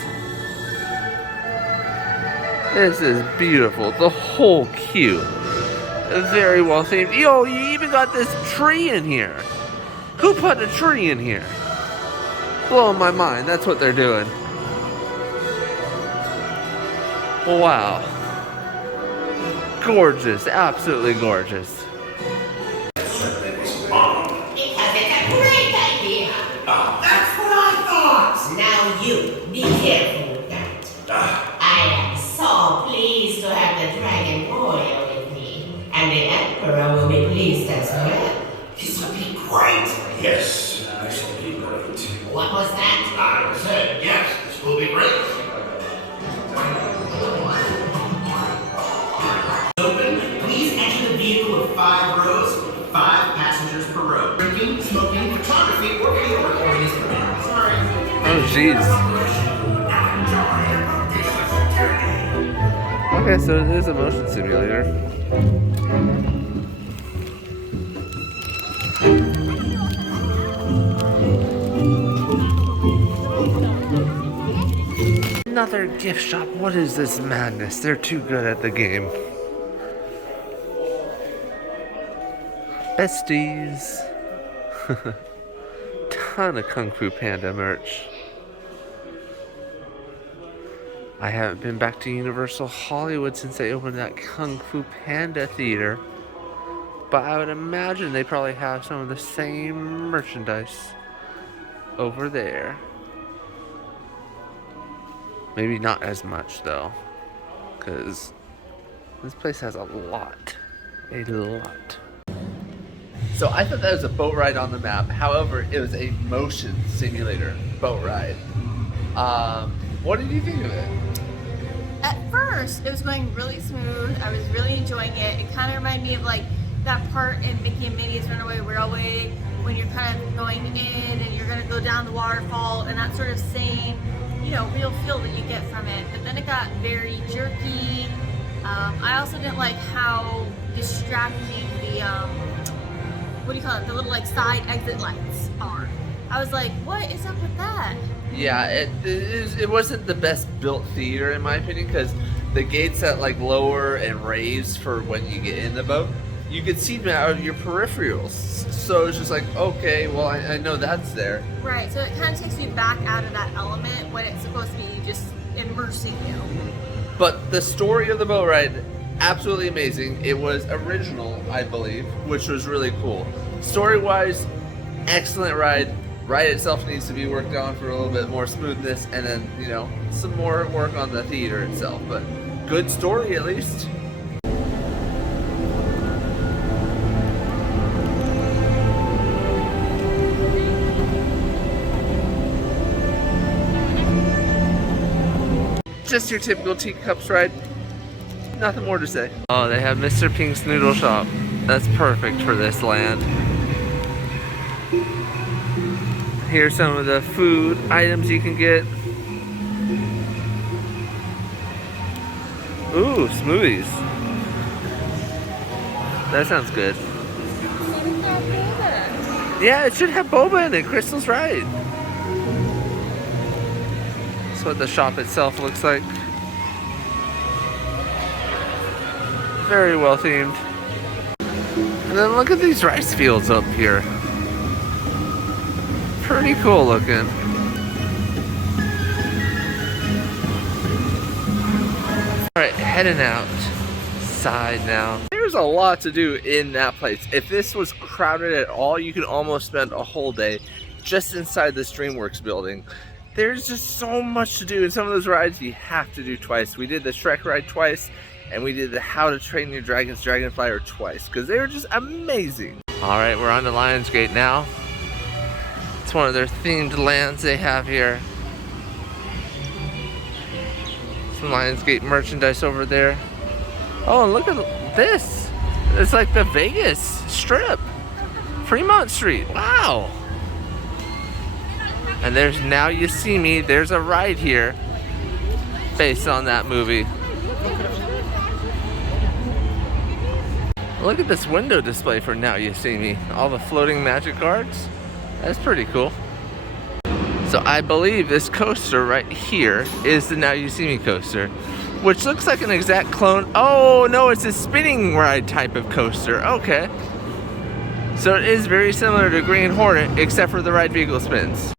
This is beautiful. The whole queue. Very well themed. Yo, you even got this tree in here. Who put a tree in here? Blowing my mind. That's what they're doing. Wow. Gorgeous. Absolutely gorgeous. That's what I thought! Now you, be careful with that. I am so pleased to have the dragon royal with me. And the emperor will be pleased as well. This will be great. Yes, this will be great. What was that? I said, yes, this will be great. Open, please enter the vehicle with 5 rows, 5 drinking, smoking, photography, or paper, or this event. Sorry. Oh, jeez. Okay, so it is a motion simulator. Another gift shop. What is this madness? They're too good at the game. Besties. Ton of Kung Fu Panda merch. I haven't been back to Universal Hollywood since they opened that Kung Fu Panda theater. But I would imagine they probably have some of the same merchandise over there. Maybe not as much though, because this place has a lot. A lot. So I thought that was a boat ride on the map. However, it was a motion simulator boat ride. What did you think of it? At first, it was going really smooth. I was really enjoying it. It kind of reminded me of like that part in Mickey and Minnie's Runaway Railway when you're kind of going in and you're going to go down the waterfall, and that sort of same, you know, real feel that you get from it. But then it got very jerky. I also didn't like how distracting the what do you call it? The little like side exit lights are. I was like, what is up with that? Yeah, it wasn't the best built theater in my opinion, because the gates that like lower and raise for when you get in the boat, you could see them out of your peripherals. So it's just like, okay, well I know that's there. Right, so it kind of takes you back out of that element when it's supposed to be just immersing you. But the story of the boat ride, absolutely amazing. It was original, I believe, which was really cool. Story-wise, excellent ride. Ride itself needs to be worked on for a little bit more smoothness, and then, you know, some more work on the theater itself. But good story, at least. Just your typical teacups ride. Nothing more to say. Oh, they have Mr. Pink's Noodle Shop. That's perfect for this land. Here's some of the food items you can get. Ooh, smoothies. That sounds good. Yeah, it should have boba in it. Crystal's right. That's what the shop itself looks like. Very well themed. And then look at these rice fields up here. Pretty cool looking. Alright, heading outside now. There's a lot to do in that place. If this was crowded at all, you could almost spend a whole day just inside this DreamWorks building. There's just so much to do, and some of those rides you have to do twice. We did the Shrek ride twice, and we did the How to Train Your Dragon's Dragon Flyer twice, because they were just amazing. Alright, we're on to Lionsgate now. It's one of their themed lands they have here. Some Lionsgate merchandise over there. Oh, and look at this. It's like the Vegas Strip. Fremont Street. Wow. And there's Now You See Me. There's a ride here based on that movie. Look at this window display for Now You See Me. All the floating magic cards. That's pretty cool. So I believe this coaster right here is the Now You See Me coaster, which looks like an exact clone. Oh no, it's a spinning ride type of coaster. Okay. So it is very similar to Green Hornet, except for the ride vehicle spins.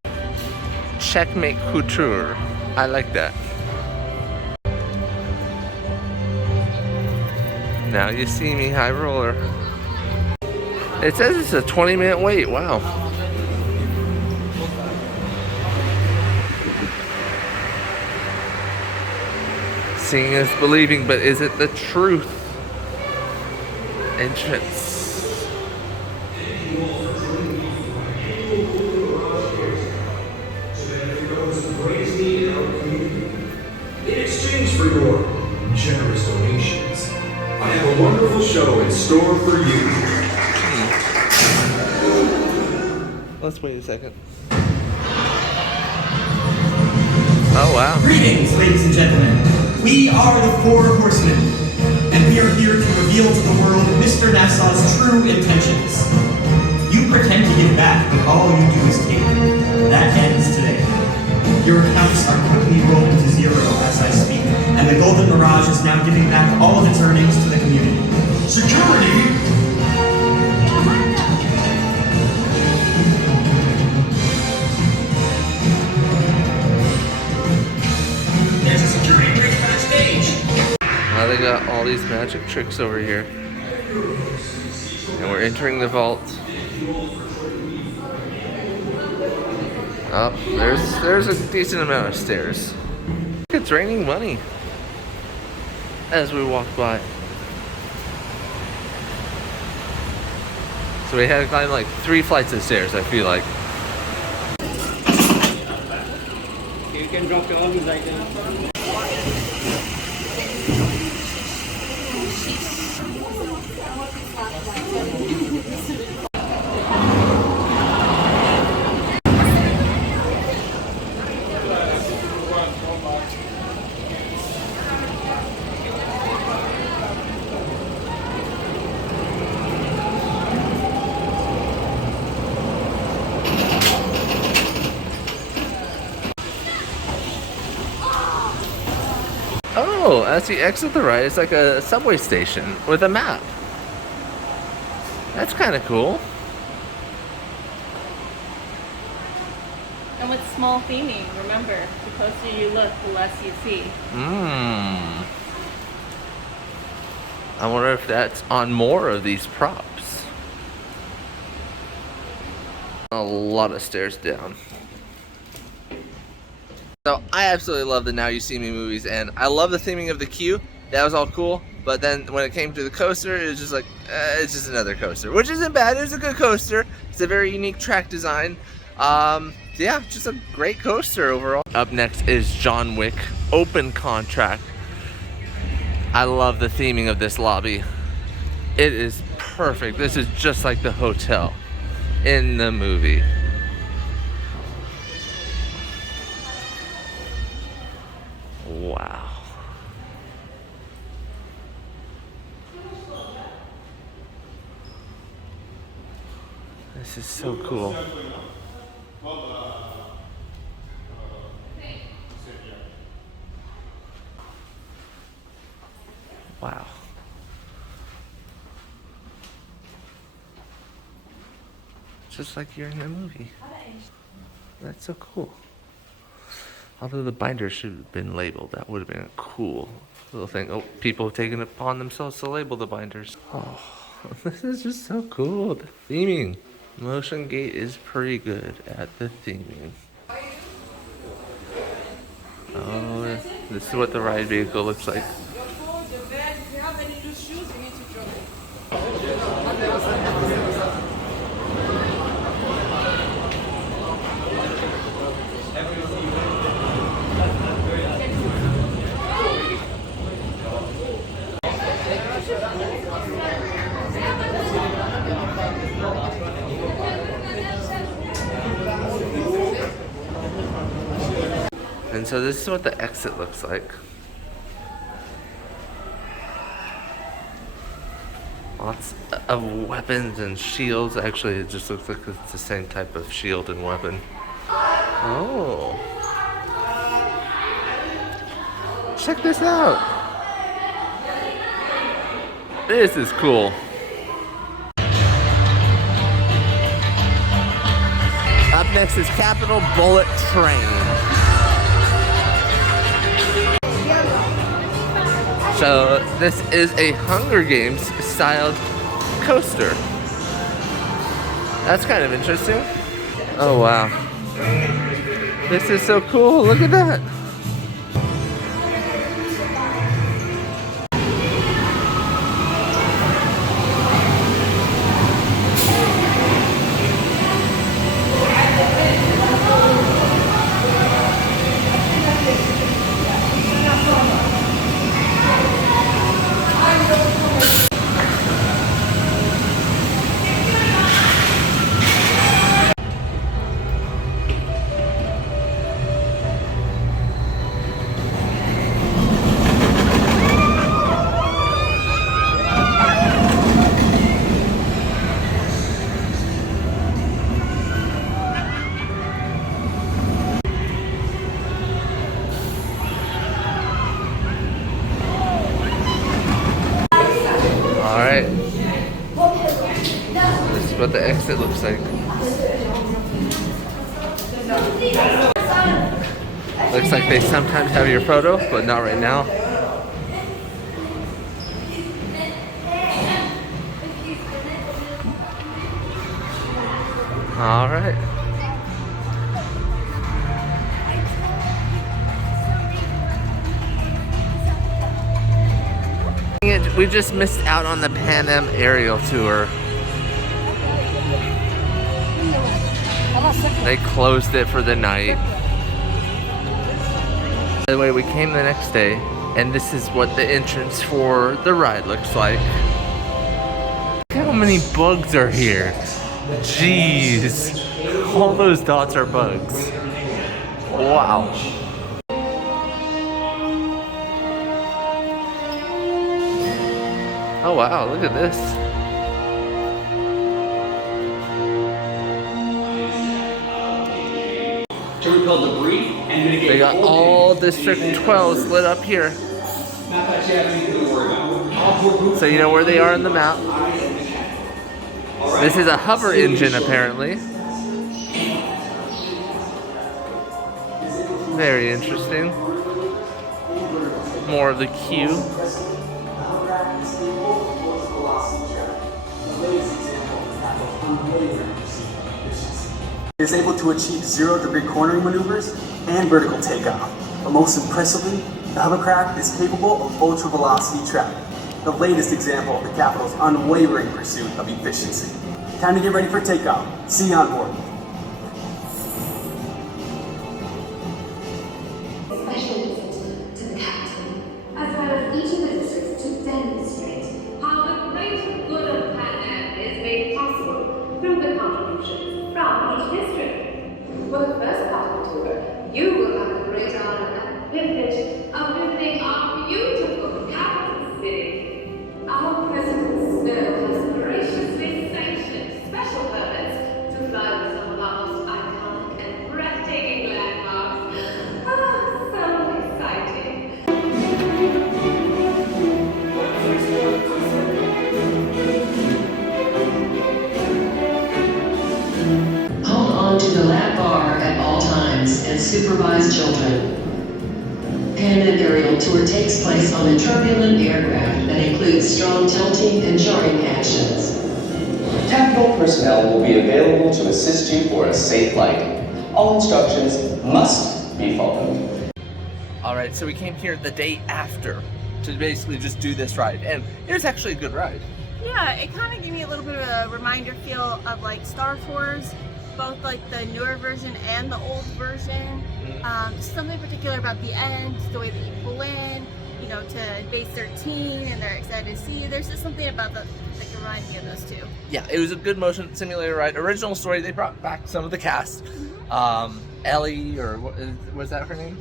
Checkmate Couture. I like that. Now You See Me High Roller. It says it's a 20-minute wait. Wow. Seeing is believing, but is it the truth? Entrance. In exchange for your generous donations, I have a wonderful show in store for you. Let's wait a second. Oh, wow. Greetings, ladies and gentlemen. We are the Four Horsemen, and we are here to reveal to the world Mr. Nassau's true intentions. You pretend to give back, but all you do is take. That ends today. Your accounts are quickly rolling to zero as I speak, and the Golden Mirage is now giving back all of its earnings to the community. Security! There's a security breach backstage! Now they got all these magic tricks over here. And we're entering the vault. Oh, there's a decent amount of stairs. It's raining money as we walk by. So we had to climb like 3 flights of stairs, I feel like. You can drop your own items. Oh, as you exit the ride, it's like a subway station with a map. That's kind of cool. And with small theming, remember, the closer you look, the less you see. I wonder if that's on more of these props. A lot of stairs down. So I absolutely love the Now You See Me movies, and I love the theming of the queue. That was all cool. But then when it came to the coaster, it was just like, it's just another coaster, which isn't bad. It's a good coaster. It's a very unique track design. Yeah, just a great coaster overall. Up next is John Wick Open Contract. I love the theming of this lobby. It is perfect. This is just like the hotel in the movie. Wow. This is so cool. Wow. Just like you're in the movie. That's so cool. Although the binder should have been labeled. That would have been a cool little thing. Oh, people have taken it upon themselves to label the binders. Oh, this is just so cool. The theming. Motiongate is pretty good at the theming. Oh, this is what the ride vehicle looks like. And so this is what the exit looks like. Lots of weapons and shields. Actually, it just looks like it's the same type of shield and weapon. Oh. Check this out. This is cool. Up next is Capital Bullet Train. So this is a Hunger Games styled coaster. That's kind of interesting. Oh wow. This is so cool. Look at that. what the exit looks like. Looks like they sometimes have your photo, but not right now. All right. We just missed out on the Pan Am aerial tour. They closed it for the night. By the way, we came the next day, and this is what the entrance for the ride looks like. Look how many bugs are here. Jeez. All those dots are bugs. Wow. Oh wow, look at this. To repel debris and mitigate. They got all District 12s lit up here. Not that you have anything to worry about. So you know where they are in the map. This is a hover engine apparently. Very interesting. More of the queue. It is able to achieve 0-degree cornering maneuvers and vertical takeoff. But most impressively, the hovercraft is capable of ultra-velocity track, the latest example of the capital's unwavering pursuit of efficiency. Time to get ready for takeoff. See you on board. Special visit to the captain, as well as each of the districts to demonstrate how the great good of Pan Am is made possible through the contributions from each district. For the first part of the tour, you will have the great honor and privilege of visiting our beautiful capital city. Our President Snow has graciously sanctioned special permits to fly with some of our most iconic and breathtaking landmarks. Ah, so exciting. Hold on to the lap bar at all times and supervise children. Pan Am aerial tour takes place on a turbulent aircraft that includes strong tilting and jarring actions. Tactical personnel will be available to assist you for a safe flight. All instructions must be followed. All right, so we came here the day after to basically just do this ride, and it was actually a good ride. Yeah, it kind of gave me a little bit of a reminder feel of like Star Tours, both like the newer version and the old version. Just something particular about the end, the way that you pull in, you know, to base 13, and they're excited to see you. There's just something about that can remind me of those two. Yeah, it was a good motion simulator ride. Original story, they brought back some of the cast. Ellie, or what, was that her name?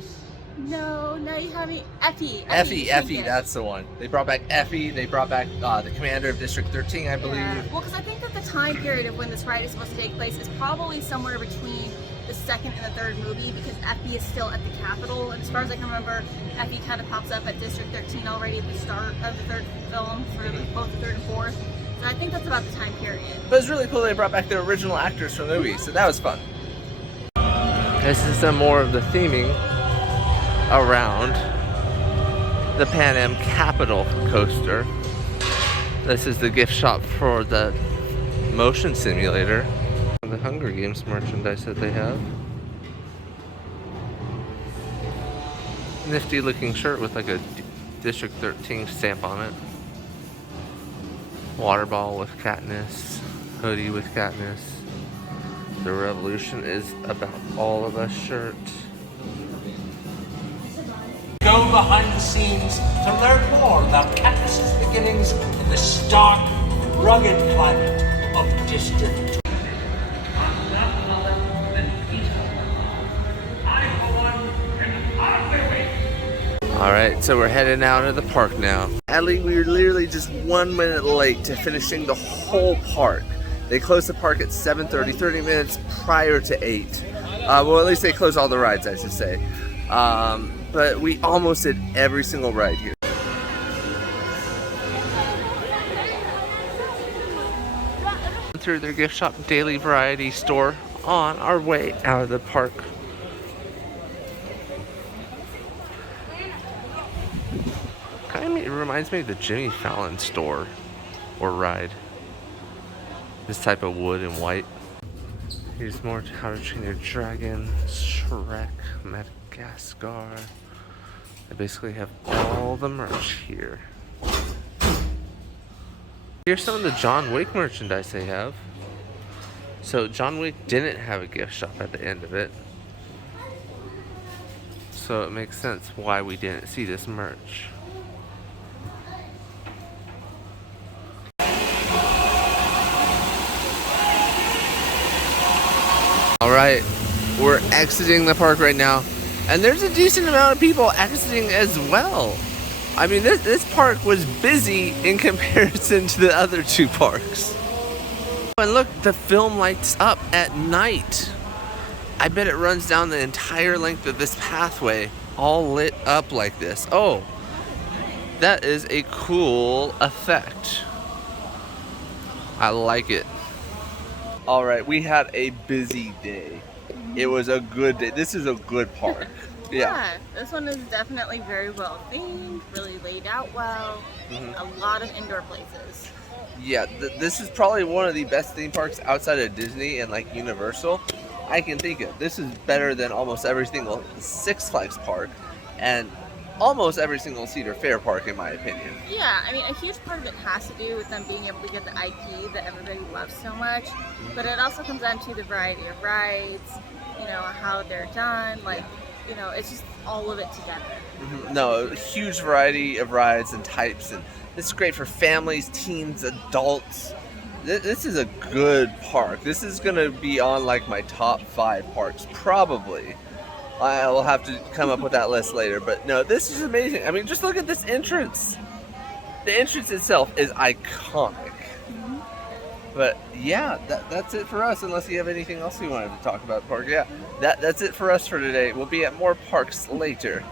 No, you have me. Effie, Effie, that's the one. They brought back Effie, they brought back the commander of District 13, I believe. Yeah. Well, because I think that the time period of when this ride is supposed to take place is probably somewhere between the second and the third movie, because Effie is still at the Capitol, and as far as I can remember, Effie kind of pops up at District 13 already at the start of the third film for both the third and fourth. So I think that's about the time period. But it's really cool they brought back the original actors from the movie, so that was fun. This is some more of the theming around the Pan Am Capital coaster. This is the gift shop for the motion simulator. The Hunger Games merchandise that they have. Nifty looking shirt with like a District 13 stamp on it. Water bottle with Katniss. Hoodie with Katniss. The Revolution is about all of us shirt. Go behind the scenes to learn more about Katniss's beginnings in the stark, rugged climate of District 2. Alright, so we're heading out of the park now. Sadly, we were literally just 1 minute late to finishing the whole park. They closed the park at 7:30, 30 minutes prior to 8. Well, at least they closed all the rides, I should say. But we almost did every single ride here. through their gift shop daily variety store on our way out of the park. Kind of reminds me of the Jimmy Fallon store or ride. This type of wood and white. Here's more How to Train Your Dragon, Shrek, Madagascar. I basically have all the merch here. Here's some of the John Wick merchandise they have. So John Wick didn't have a gift shop at the end of it. So it makes sense why we didn't see this merch. Alright, we're exiting the park right now. And there's a decent amount of people exiting as well. I mean, this park was busy in comparison to the other two parks. And look, the film lights up at night. I bet it runs down the entire length of this pathway, all lit up like this. Oh, that is a cool effect. I like it. All right, we had a busy day. It was a good day. This is a good park. Yeah, this one is definitely very well themed, really laid out well. A lot of indoor places. Yeah, this is probably one of the best theme parks outside of Disney and like Universal I can think of. This is better than almost every single Six Flags park and almost every single Cedar Fair park in my opinion. Yeah, I mean, a huge part of it has to do with them being able to get the IP that everybody loves so much, but it also comes down to the variety of rides, you know, how they're done, like, you know, it's just all of it together. No, a huge variety of rides and types, and this is great for families, teens, adults. This is a good park. This is gonna be on like my top 5 parks, probably. I'll have to come up with that list later, but no, this is amazing. I mean, just look at this entrance. The entrance itself is iconic. But yeah, that's it for us, unless you have anything else you wanted to talk about the park. Yeah, that's it for us for today. We'll be at more parks later.